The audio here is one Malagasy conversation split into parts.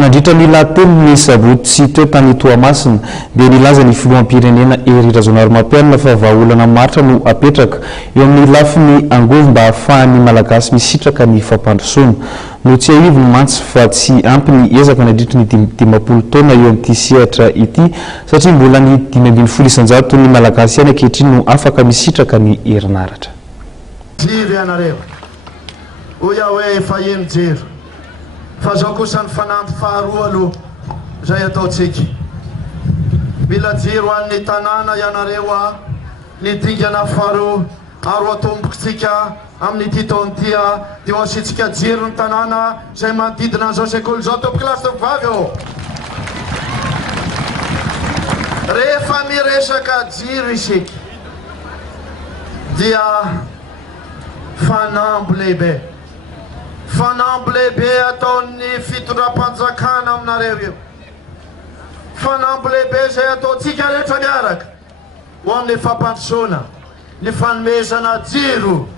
nandritra ny lahateny ny sabotsy sy teo tany Toamasina dia nilaza ny filoham-pirenena Ery Razonarimampianina fa vahaolana maritra no apetraka eo amin'ny lafiny angovo mba ahafahan'ny malagasy misitraka ny fampandrosoana. No tsy ahivy ny mantsy fa tsy ampy ny ezaka nandritra ny 50 taona eo amin'ity sehatra ity satria mbola ny 570 ny malagasy ihany ankehitriny no afaka misitraka ny herinaratra. Jiry ianareo. Oya hoe efa eny jiro. Fa zao kosa ny fanampy faharoa aloha zay ataotsika. Mila jiro an'ny tanàna ianareo ny dingana faharoa aro atombokitsika amin'ny taontia dia ho asitsika jiro ny tanàna zay manodidina an'izao sekoly zao tompoko lasy tompoko vavy ô. Rehefa miresaka jiro isika dia fanambo lehibe. Fanambo lehibe ataon'ny fitondram-panjakana aminareo io. Fanambo lehibe zay ataontsika rehetra miaraka ho amin'ny fampandrosoana ny fanomezana jiro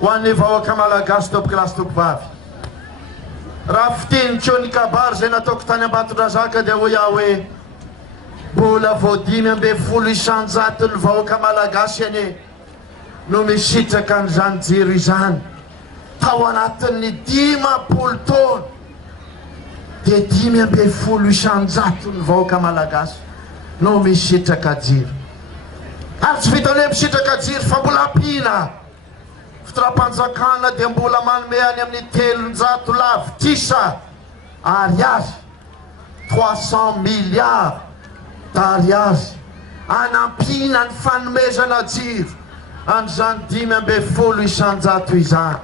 ho an'ny vahoaka malagasy tompoko lasy tompoko vavy. Raha fiteny Tony Kabary zay nataoko tany Ambatondrazaka dia ho iaho hoe mbola vao 500 isanjato ny vahoaka malagasy ane no misitraka an'izany jiro izany. Tao anatin'ny 50 taona dia 500 isanjato ny vahoaka malagasy no misitraka jiro. Ary tsy vitany hoe misitraka jiro fa mbola ampina fitondram-panjakana dia mbola manome any amin'ny 300 lavitrisa ariary 300 milliards d'ariary anampina ny fanomezana jiro an'izany 500 isanjato izany.